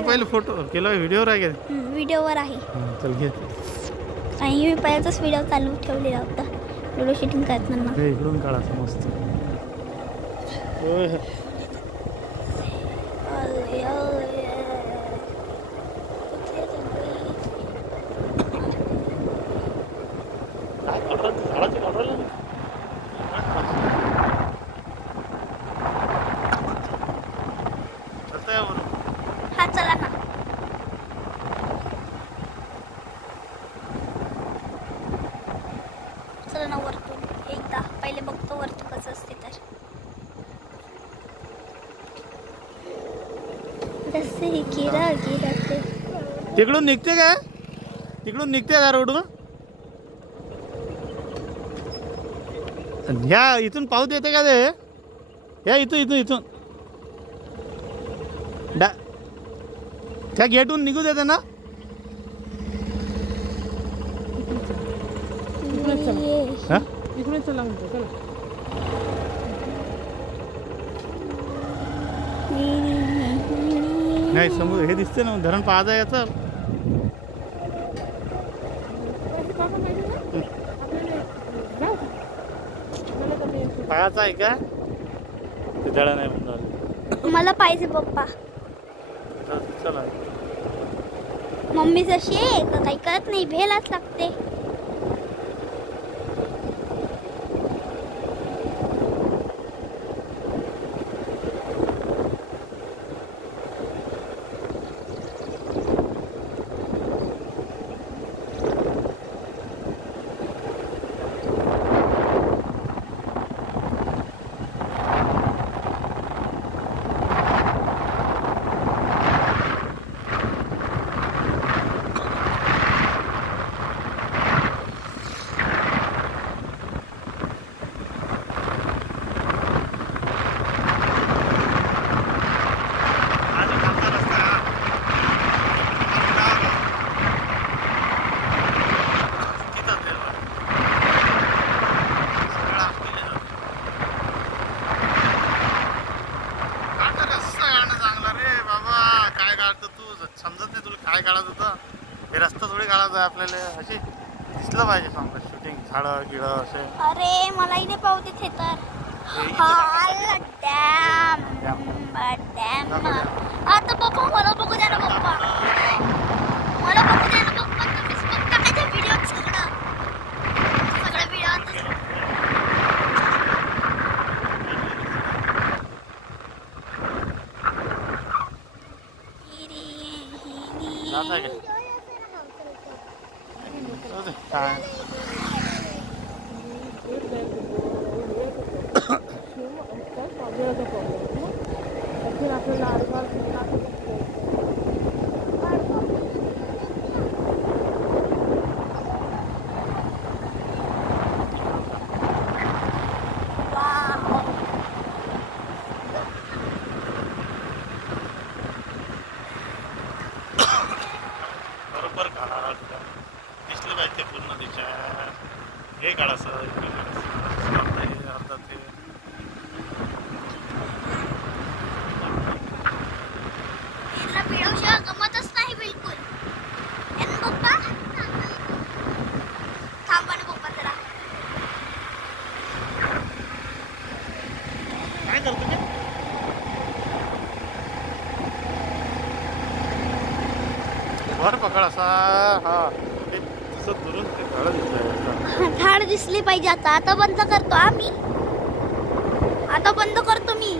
पहिले फोटो केला व्हिडिओवर आहे का? व्हिडिओवर आहे. चल घे. आणि मी पहिल्याचाच व्हिडिओ चालू ठेवलेला होता व्हिडिओ शूटिंग करताना. इकडून काढायचं मस्त. हा चला ना. चला ना वरतून एकदा पहिले बघतो वरतून कसं असते तर. जसे गिरा गिराते तिकडून निघते का? तिकडून निघते का रोडून? ह्या इथून पाहू देते का ते? ह्या इथून इथून इथून त्या गेटून निघू देते ना? नाही समोर हे दिसते ना धरण पाहता याचं. पायाचा आहे का? धडा नाही म्हणून मला पाहिजे पप्पा. चला मम्मी जशी आहे तर काही करत नाही भेलाच लागते. समजत नाही तुला काय काढत होतं. हे रस्ता थोडी काढायचा आपल्याला. अशी दिसलं पाहिजे समजा शूटिंग झाडं गिडं असे. अरे मला इथे पाहू तिथे तर डॅम. आता पप्पा मला बघू द्या ना पप्पा. मला बघू द्या ना पप्पा. तुम्हीच बघता माझ्या व्हिडिओत सगळं व्हिडिओ. काय बरोबर काढा दिसलं पाहिजे पूर्ण त्याच्यात. हे काढायचं अर्धा ते व्हिडिओ गमतच नाही बिलकुल. पप्पा थांबा ना पप्पा जरा. काय करतो ते? वर पकड असा. हा तसं दुरून ते झाड दिसतंय. झाड दिसली पाहिजे. आता बंद करतो आम्ही. आता बंद करतो मी.